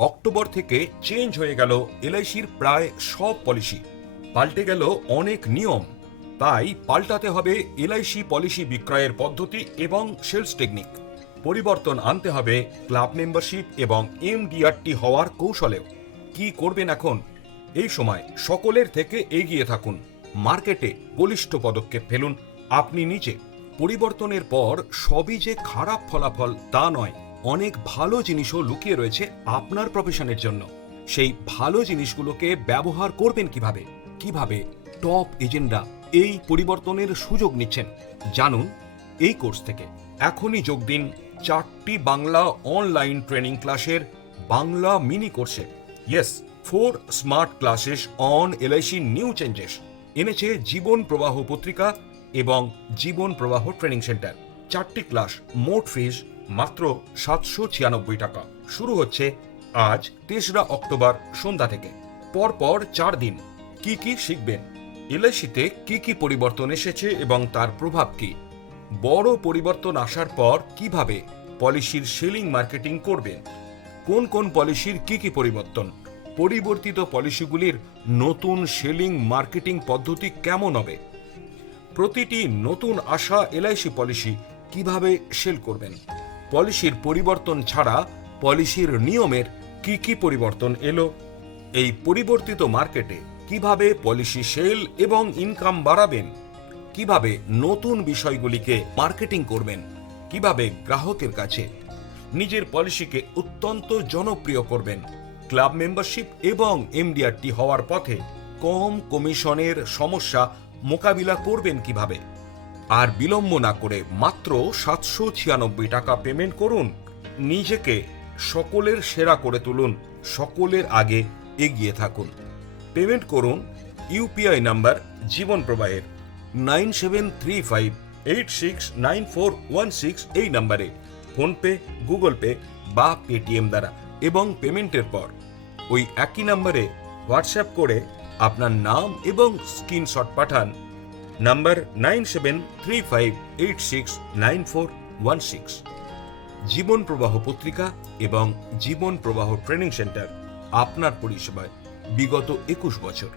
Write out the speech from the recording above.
October থেকে change হয়ে গেল এলআইসির প্রায় সব পলিসি। পাল্টে গেল অনেক নিয়ম। তাই পাল্টাতে হবে এলআইসি পলিসি বিক্রয়ের পদ্ধতি এবং সেলস টেকনিক। পরিবর্তন আনতে হবে ক্লাব মেম্বারশিপ এবং এমডিআরটি হওয়ার কৌশলেও। কি করবেন এখন? এই সময় সকলের থেকে এগিয়ে থাকুন। মার্কেটে বলিষ্ঠ পদক্ষেপ ফেলুন। আপনি নিজে পরিবর্তনের পর সবই যে খারাপ ফলাফল তা নয়। অনেক ভালো জিনিসও লুকিয়ে রয়েছে আপনার প্রফেশনের জন্য। সেই ভালো জিনিসগুলোকে ব্যবহার করবেন কীভাবে? কীভাবে টপ এজেন্ডা এই পরিবর্তনের সুযোগ নিচ্ছেন? জানুন এই কোর্স থেকে। এখনই যোগ দিন চারটি বাংলা অনলাইন ট্রেনিং ক্লাসের বাংলা মিনি কোর্সে yes four smart classes on LIC new changes এনেছে জীবন প্রবাহ পত্রিকা এবং জীবন প্রবাহ ট্রেনিং সেন্টার চারটি ক্লাস, মোট ফিস মাত্র সাতশো ছিয়ানব্বই টাকা। শুরু হচ্ছে আজ, তেসরা অক্টোবর, সন্ধ্যা থেকে। পরপর চার দিন। কি কি শিখবেন? এলআইসিতে কি কি পরিবর্তন এসেছে এবং তার প্রভাব কি? বড় পরিবর্তন আসার পর কীভাবে পলিসির সেলিং মার্কেটিং করবেন? কোন কোন পলিসির কি কি পরিবর্তন? পরিবর্তিত পলিসিগুলির নতুন সেলিং মার্কেটিং পদ্ধতি কেমন হবে? প্রতিটি নতুন আসা এলআইসি পলিসি কীভাবে সেল করবেন? পলিসির পরিবর্তন ছাড়া পলিসির নিয়মের কি কি পরিবর্তন এলো? এই পরিবর্তিত মার্কেটে কীভাবে পলিসি সেল এবং ইনকাম বাড়াবেন? কীভাবে নতুন বিষয়গুলিকে মার্কেটিং করবেন? কীভাবে গ্রাহকের কাছে নিজের পলিসিকে অত্যন্ত জনপ্রিয় করবেন? ক্লাব মেম্বারশিপ এবং এমডিআরটি হওয়ার পথে কম কমিশনের সমস্যা মোকাবিলা করবেন কীভাবে? আর বিলম্ব না করে মাত্র সাতশো ছিয়ানব্বই টাকা পেমেন্ট করুন। নিজেকে সকলের সেরা করে তুলুন। সকলের আগে এগিয়ে থাকুন। পেমেন্ট করুন ইউপিআই নাম্বার জীবন প্রবাহের nine seven three five eight six nine four one six এই নাম্বারে ফোনপে, গুগল পে বা পেটিএম দ্বারা এবং পেমেন্টের পর ওই একই নাম্বারে হোয়াটসঅ্যাপ করে আপনার নাম এবং স্ক্রিনশট পাঠান। Number nine seven three five eight six nine four one six. Jibon Probaho পত্রিকা এবং জীবন প্রবাহ ট্রেনিং সেন্টার, আপনার পরিষেবায় বিগত একুশ বছর।